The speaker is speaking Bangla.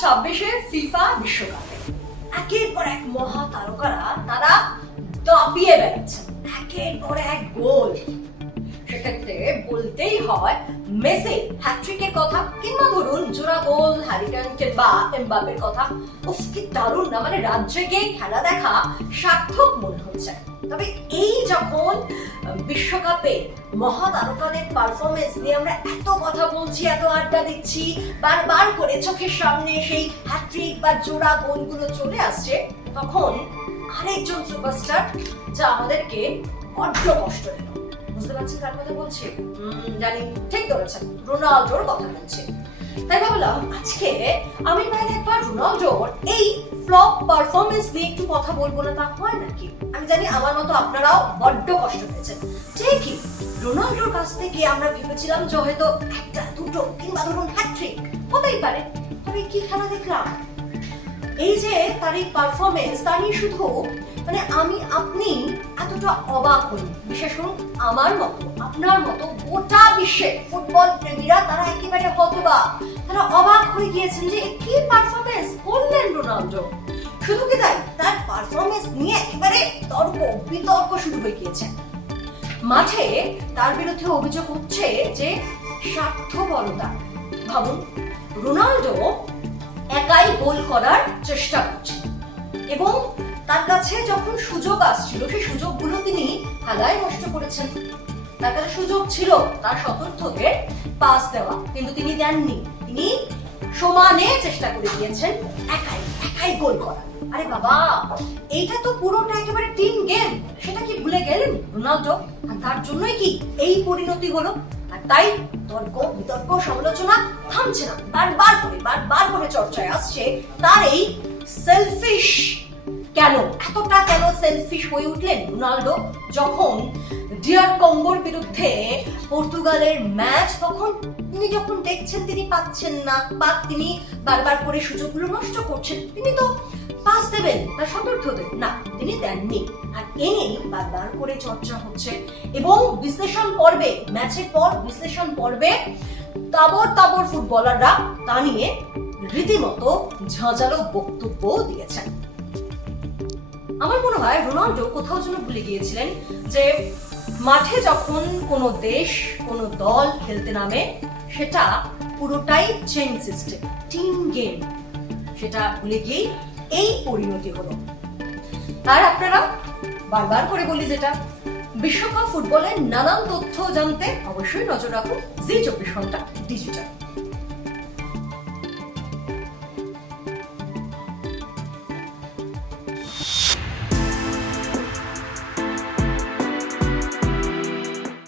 2026 ফিফা বিশ্বকাপে একের পর এক মহা তারকারা তারা দাপিয়ে বেড়াচ্ছেন একের পর এক গোল। সেক্ষেত্রে বলতেই হয় মেসি হ্যাট্রিকের কথা, কিংবা ধরুন জোড়া গোল হ্যারি কেইন কিংবা এমবাপ্পের কথা। উফ, কি দারুণ না! মানে রাজ্যে গিয়ে খেলা দেখা সার্থক মনে হচ্ছে। তবে এই যখন বিশ্বকাপে মহাতারকাদের পারফরমেন্স নিয়ে আমরা এত কথা বলছি, এত আড্ডা দিচ্ছি, বারবার করে চোখের সামনে সেই হ্যাট্রিক বা জোড়া গোলগুলো চলে আসছে, তখন আরেকজন সুপারস্টার যা আমাদেরকে বড্ড কষ্ট দিল। বুঝতে পারছেন কার কথা বলছি? জানি, ঠিক ধরেছেন, রোনাল্ডোর কথা বলছি। তাই ভাবলাম আজকে আমি বাইরে একবার রোনাল্ডোর এই ফ্লপ পারফরমেন্স নিয়ে একটু কথা বলবো না, তা হয় নাকি? আমি জানি আমার মতো আপনারাও বড্ড কষ্ট পেয়েছেন। ঠিকই, রোনাল্ডোর কাছ থেকে আমরা ভেবেছিলাম যে হয়তো একটা দুটো কিংবা ধরুন হ্যাট্রিক হতেই পারে। তবে কি খেলা দেখলাম! এই যে তার এই পারফরমেন্স, তা নিয়ে শুধু মানে আপনি এতটা অবাক হন, বিশেষ করে আমার মতো আপনার মতো গোটা বিশ্বে ফুটবল প্রেমীরা তারা একেবারে হতবাক। তারা অবাক হয়ে গিয়েছেন যে কি পারফরমেন্স করলেন রোনাল্ডো। শুধু কি তাই, তার পারফরমেন্স নিয়ে একেবারে তর্ক বিতর্ক শুরু হয়ে গিয়েছে। মাঠে তার বিরুদ্ধে অভিযোগ হচ্ছে যে স্বার্থপরতা। ভাবুন, রোনাল্ডো একাই গোল করার চেষ্টা করছে এবং তার কাছে যখন সুযোগ আসছিল সেই সুযোগগুলো তিনি হালায় নষ্ট করেছেন। তার কাছে সুযোগ ছিল তার সতীর্থকে পাস দেওয়া, কিন্তু তিনি দেননি। তিনি সমানে চেষ্টা করে দিয়েছেন একাই গোল করা। আরে বাবা, এইটা তো পুরোটা একেবারে টিম গেম, সেটা কি ভুলে গেলেন রোনাল্ডো? আর তার জন্যই কি এই পরিণতি হলো। আর তাই তর্ক বিতর্ক সমালোচনা থামছে না, বারবার করে চর্চায় আসছে তার এই সেলফিশ এতটা কেন সেলফিশ হয়ে উঠলেন রোনাল্ডো। যখন ডিআর কঙ্গোর বিরুদ্ধে পর্তুগালের ম্যাচ, তখন তিনি যখন দেখছেন তিনি পাচ্ছেন না, বা তিনি বারবার করে সুযোগগুলো নষ্ট করছেন, তিনি তো পাস দেবেন তার সতীর্থদের, না তিনি দেননি। আর এ নিয়েই বারবার করে চর্চা হচ্ছে এবং বিশ্লেষণ পর্বে, ম্যাচের পর বিশ্লেষণ পর্বে তাবর ফুটবলাররা তা নিয়ে রীতিমতো ঝাঁঝালো বক্তব্য দিয়েছেন। আমার মনে হয় রোনাল্ডো কোথাও যেন ভুলে গিয়েছিলেন যে মাঠে যখন কোনো দেশ কোনো দল খেলতে নামে, সেটা পুরোটাই চেইন সিস্টেম, টিম গেম। সেটা ভুলে গিয়েই এই পরিণতি হলো। আর আপনারা বারবার করে বলি যেটা, বিশ্বকাপ ফুটবলের নানান তথ্য জানতে অবশ্যই নজর রাখুন জি 24 ঘন্টা ডিজিটাল।